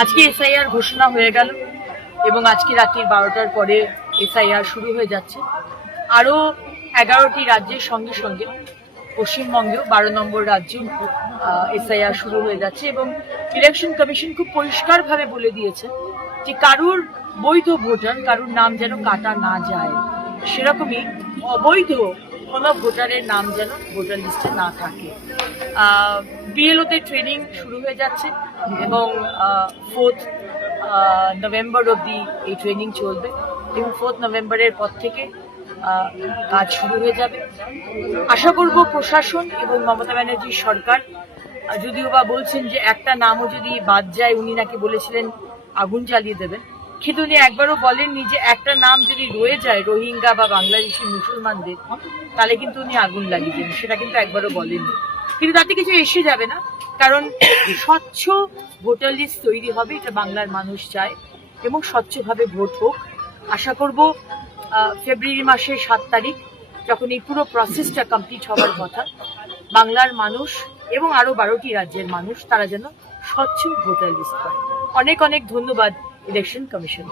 আজকে এসআইআর ঘোষণা হয়ে গেল এবং আজকে রাত্রির বারোটার পরে এসআইআর শুরু হয়ে যাচ্ছে। আরও এগারোটি রাজ্যের সঙ্গে সঙ্গে পশ্চিমবঙ্গেও বারো নম্বর রাজ্য এসআইআর শুরু হয়ে যাচ্ছে এবং ইলেকশন কমিশন খুব পরিষ্কারভাবে বলে দিয়েছে যে কারুর বৈধ ভোটার, কারুর নাম যেন কাটা না যায়, সেরকমই অবৈধ কোনো ভোটারের নাম যেন ভোটার লিস্টে না থাকে। বিএলওতে ট্রেনিং শুরু হয়ে যাচ্ছে এবং ফোর্থ নভেম্বর অবধি এই ট্রেনিং চলবে। এবং ফোর্থ নভেম্বরের পর থেকে কাজ শুরু হয়ে যাবে। আশা করব প্রশাসন এবং মমতা ব্যানার্জির সরকার, যদিও বা বলছেন যে একটা নামও যদি বাদ যায়, উনি নাকি বলেছিলেন আগুন জ্বালিয়ে দেবেন। কিন্তু উনি একবারও বলেননি যে একটা নাম যদি রয়ে যায় রোহিঙ্গা বা বাংলাদেশি মুসলমানদের, তাহলে কিন্তু উনি আগুন লাগিয়ে সেটা কিন্তু একবারও বলেননি। কিন্তু তাতে কিছু এসে যাবে না, কারণ স্বচ্ছ ভোটার লিস্ট তৈরি হবে, এটা বাংলার মানুষ চায়, এবং স্বচ্ছভাবে ভোট হোক। আশা করব ফেব্রুয়ারি মাসের সাত তারিখ, যখন এই পুরো প্রসেসটা কমপ্লিট হওয়ার কথা, বাংলার মানুষ এবং আরও বারোটি রাজ্যের মানুষ, তারা যেন স্বচ্ছ ভোটার লিস্ট পায়। অনেক অনেক ধন্যবাদ। Election commission.